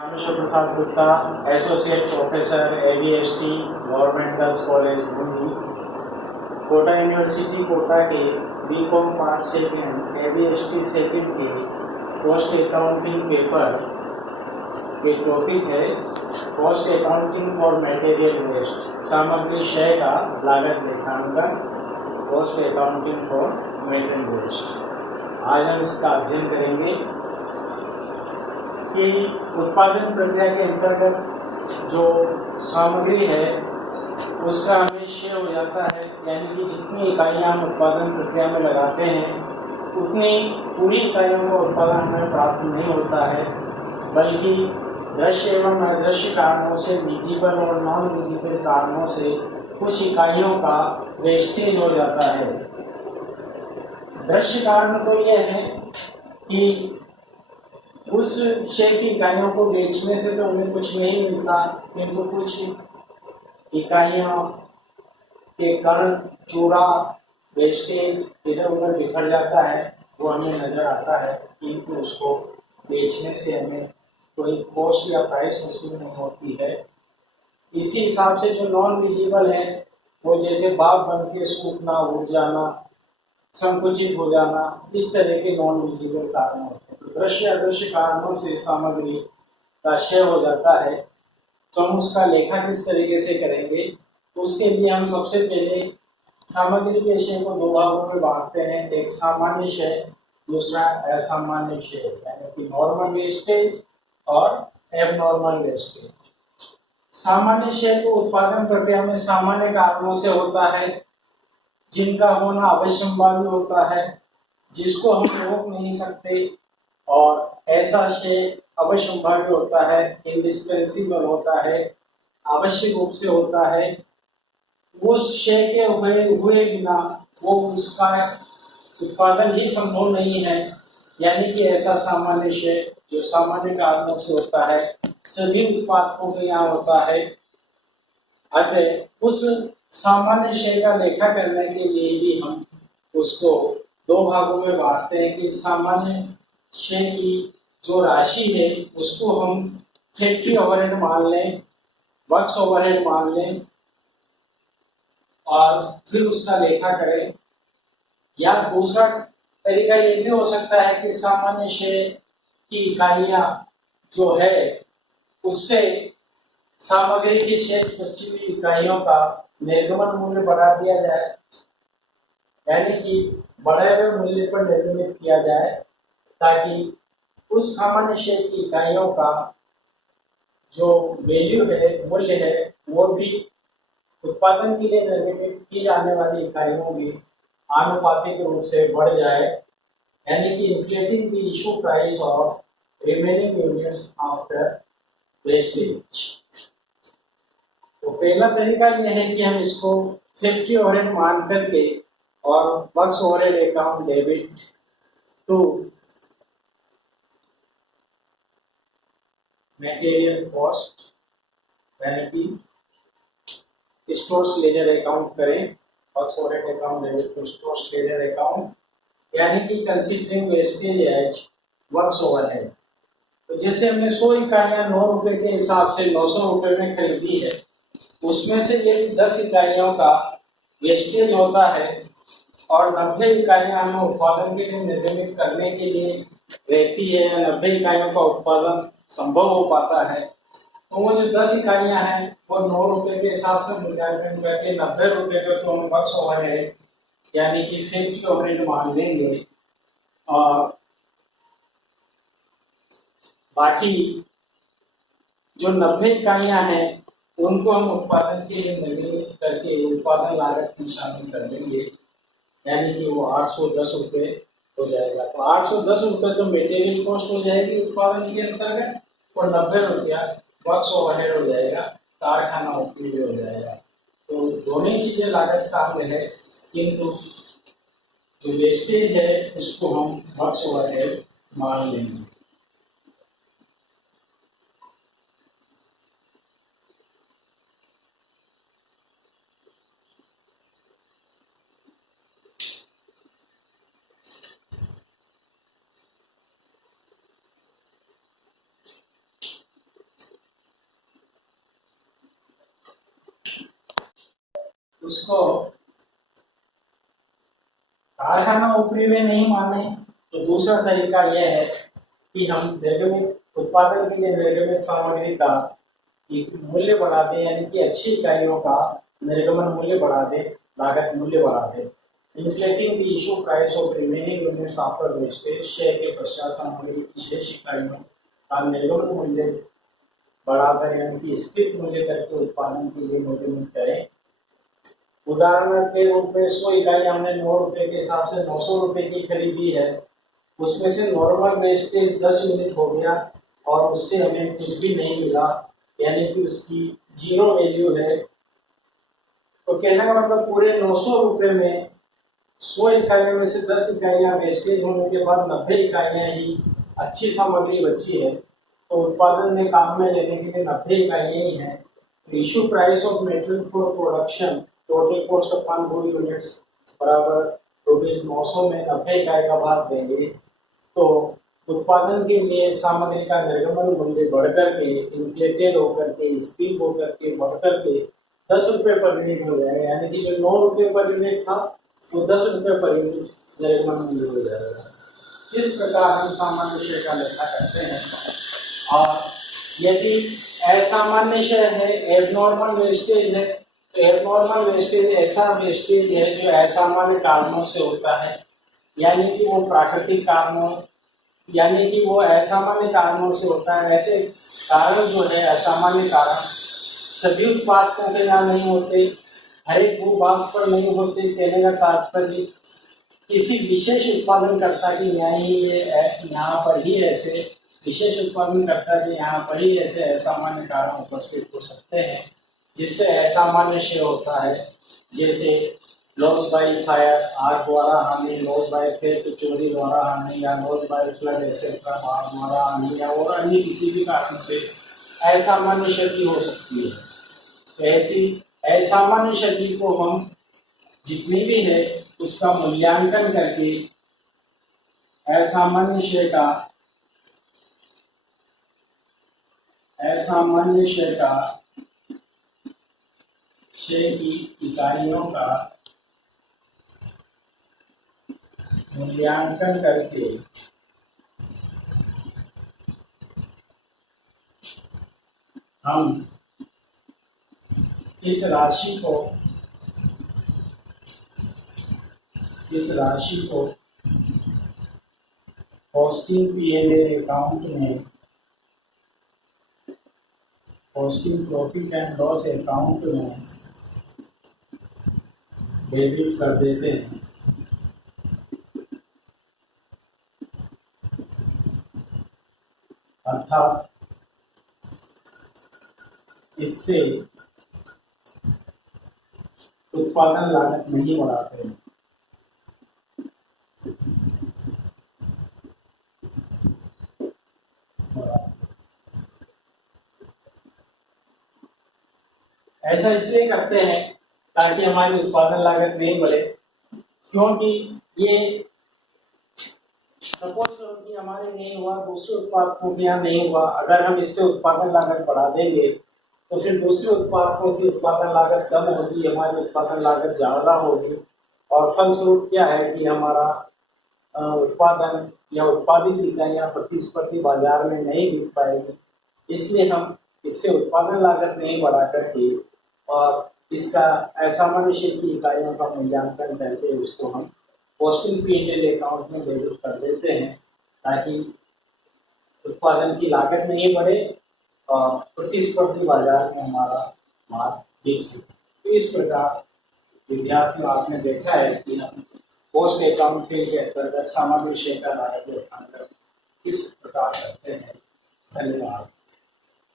Rameshwar Prasad Gupta, associate professor ABST government girls college Bundi, Kota university Kota के BCom part second ABST second के post accounting paper के topic है cost accounting for material waste, सामग्री क्षय का लागत लेखांकन, cost accounting for material waste. आज हम इसका अध्ययन करेंगे कि उत्पादन प्रक्रिया के अंतर्गत जो सामग्री है उसका हमें क्षय हो जाता है, यानी कि जितनी इकाइयाँ हम उत्पादन प्रक्रिया में लगाते हैं उतनी पूरी इकाइयों का उत्पादन हमें प्राप्त नहीं होता है, बल्कि दृश्य एवं अदृश्य कारणों से, विजिबल और नॉन विजिबल कारणों से कुछ इकाइयों का वेस्टेज हो जाता है। दृश्य कारण तो यह है कि उस क्षय की इकाइयों को बेचने से तो हमें कुछ नहीं मिलता, किंतु कुछ इकाइयों के कण, चूरा, वेस्टेज इधर उधर बिखर जाता है, वो हमें नज़र आता है, किंतु उसको बेचने से हमें कोई कॉस्ट या प्राइस वसूल नहीं होती है। इसी हिसाब से जो नॉन विजिबल है वो जैसे भाप बन के सूखना, उड़ जाना, संकुचित हो जाना, इस तरह के नॉन विजिबल कारण होते हैं। तो दृश्य अदृश्य कारणों से सामग्री का क्षय हो जाता है। तो हम उसका लेखा किस तरीके से करेंगे, तो उसके लिए हम सबसे पहले सामग्री के क्षय को दो भागों में बांटते हैं, एक सामान्य क्षय, दूसरा असामान्य क्षय, यानी कि नॉर्मल वेस्टेज और एबनॉर्मल वेस्टेज। सामान्य क्षय तो उत्पादन प्रक्रिया में सामान्य कारणों से होता है, जिनका होना अवश्यंभावी होता है, जिसको हम रोक नहीं सकते, और ऐसा क्षय अवश्यंभावी होता है, इंडिस्पेंसिबल होता है, आवश्यक रूप से होता है। उस क्षय के हुए बिना वो उसका उत्पादन ही संभव नहीं है, यानी कि ऐसा सामान्य क्षय जो सामान्य कारणों से होता है, सभी उत्पादकों के यहाँ होता है। अतः उस सामान्य क्षय का लेखा करने के लिए भी हम उसको दो भागों में बांटते हैं कि सामान्य क्षय की जो राशि है उसको हम फैक्ट्री ओवरहेड मान लें, वर्क्स ओवरहेड मान लें, और फिर उसका लेखा करें। या दूसरा तरीका ये भी हो सकता है कि सामान्य क्षय की इकाइयां जो है उससे सामग्री की शेष बची हुई इकाइयों का निर्गमन मूल्य बढ़ा दिया जाए, यानी कि बढ़े हुए मूल्य पर निर्गमित किया जाए, ताकि उस सामान्य क्षय की इकाइयों का जो वैल्यू है, मूल्य है, वो भी उत्पादन के लिए निर्गमित की जाने वाली इकाइयों में आनुपातिक रूप से बढ़ जाए, यानी कि inflating the issue price of remaining units after wastage. तो पहला तरीका यह है कि हम इसको फैक्ट्री ओवरहेड मान करके और works overhead account debit to material cost यानी कि स्टोर्स लेजर अकाउंट करें, works overhead account debit to stores ledger account, यानी कि considering wastage as works overhead. तो जैसे हमने 100 इकाइयां 9 रुपए के हिसाब से 900 रुपए में खरीदी है, उसमें से यदि 10 इकाइयों का वेस्टेज होता है और 90 इकाइयां हमें उत्पादन के लिए निर्गमित करने के लिए रहती है, या 90 इकाइयों का उत्पादन संभव हो पाता है, तो वो जो 10 इकाइयां हैं वो 9 रुपए के हिसाब से मूल्यांकन करके 90 रुपए का तो हम वर्क्स ओवरहेड यानी कि फैक्ट्री ओवरहेड मान लेंगे, और बाकी जो 90 इकाइयां हैं उनको हम उत्पादन के लिए निर्गमित करके उत्पादन लागत में शामिल कर देंगे, यानी कि वो 810 रुपये हो जाएगा। तो 810 रुपये तो मटेरियल कॉस्ट हो जाएगी उत्पादन के अंतर्गत, और 90 रुपया वर्क्स ओवरहेड हो जाएगा, कारखाना उपयोग हो जाएगा। तो दोनों ही चीज़ें लागत काम में है, किंतु जो वेस्टेज है उसको हम वर्क्स ओवरहेड मान लेंगे। उसको कारखाना ऊपरी में नहीं माने तो दूसरा तरीका यह है कि हम निर्गमित उत्पादन के लिए निर्गमित सामग्री का मूल्य बढ़ा दें, यानी कि अच्छी इकाइयों का निर्गमन मूल्य बढ़ा दें, लागत मूल्य बढ़ा दें। Inflating the issue price of remaining units after wastage, share के पश्चात सामग्री की शेष इकाइयों का निर्गमन मूल्य बढ़ाकर यानी कि स्थिर मूल्य करके उत्पादन के लिए निर्गमित करें। उदाहरण के रूप में 100 इकाई हमने 9 रुपये के हिसाब से 900 रुपये की खरीदी है, उसमें से नॉर्मल वेस्टेज 10 यूनिट हो गया और उससे हमें कुछ भी नहीं मिला, यानी कि उसकी जीरो वैल्यू है। तो कहने का मतलब पूरे 900 रुपये में 100 इकाइयों में से 10 इकाइयाँ वेस्टेज होने के बाद 90 इकाइयाँ ही अच्छी सामग्री बची है, तो उत्पादन में काम में लेने के लिए 90 इकाइयाँ ही हैं। Issue price of material for production total cost of 1 units बराबर ₹900 में 90 इकाई का भाग देंगे, तो उत्पादन के लिए सामग्री का निर्गमन मूल्य बढ़कर के इन्फ्लेटेड होकर के स्पीड होकर के बढ़कर के 10 रुपये पर यूनिट हो जाएगा, यानी कि जो 9 रुपये पर यूनिट था वो 10 रुपये पर यूनिट निर्गमन मूल्य हो जाएगा। इस प्रकार हम सामान्य शेयर का लेखा करते हैं। और यदि असामान्य शेयर है, एबनॉर्मल वेस्टेज है, तो एबनॉर्मल वेस्टेज ऐसा वेस्टेज है जो असामान्य कारणों से होता है, यानी कि वो प्राकृतिक कारणों यानी कि वो असामान्य कारणों से होता है। ऐसे कारण जो है असामान्य कारण सभी उत्पादकों के यहाँ नहीं होते, हर एक भूभाग पर नहीं होते। कहने का तात्पर्य किसी विशेष उत्पादनकर्ता के यहाँ पर ही ऐसे विशेष उत्पादनकर्ता के यहाँ पर ही ऐसे असामान्य कारण उपस्थित हो सकते हैं जिससे असामान्य शेयर होता है, जैसे लॉस बाय फायर, आग द्वारा हानि, लॉस बाय थेफ्ट, चोरी द्वारा हानि, या लॉस बाय फ्लड एक्सेट्रा, बाढ़ द्वारा हानि, या और अन्य किसी भी कारण से असामान्य क्षति हो सकती है। तो ऐसी असामान्य क्षति को हम जितनी भी है उसका मूल्यांकन करके असामान्य शेयर की इकाइयों का मूल्यांकन करके हम इस राशि को कॉस्टिंग P&L अकाउंट में, costing profit and loss account में डेबिट कर देते हैं। अर्थात इससे उत्पादन लागत नहीं बढ़ाते हैं। ऐसा इसलिए करते हैं ताकि हमारी उत्पादन लागत नहीं बढ़े, क्योंकि ये सपोज करो कि हमारे नहीं हुआ, दूसरे उत्पादकों के यहाँ नहीं हुआ, अगर हम इससे उत्पादन लागत बढ़ा देंगे तो फिर दूसरे उत्पादकों की उत्पादन लागत कम होगी, हमारी उत्पादन लागत ज़्यादा होगी, और फलस्वरूप क्या है कि हमारा उत्पादन या उत्पादित इकाइयाँ प्रतिस्पर्धी बाजार में नहीं बिक पाएगी। इसलिए हम इससे उत्पादन लागत नहीं बढ़ा करके और इसका असामान्य शेयर की इकाइयों का मूल्यांकन करके इसको हम कॉस्टिंग P&L अकाउंट में डेबिट कर देते हैं, ताकि उत्पादन की लागत नहीं बढ़े और प्रतिस्पर्धी बाजार में हमारा माल बिक सके। तो इस प्रकार विद्यार्थियों आपने देखा है कि हम कॉस्ट अकाउंट के अंतर्गत सामान्य शेयर का लागत लेखांकन इस प्रकार करते हैं। धन्यवाद।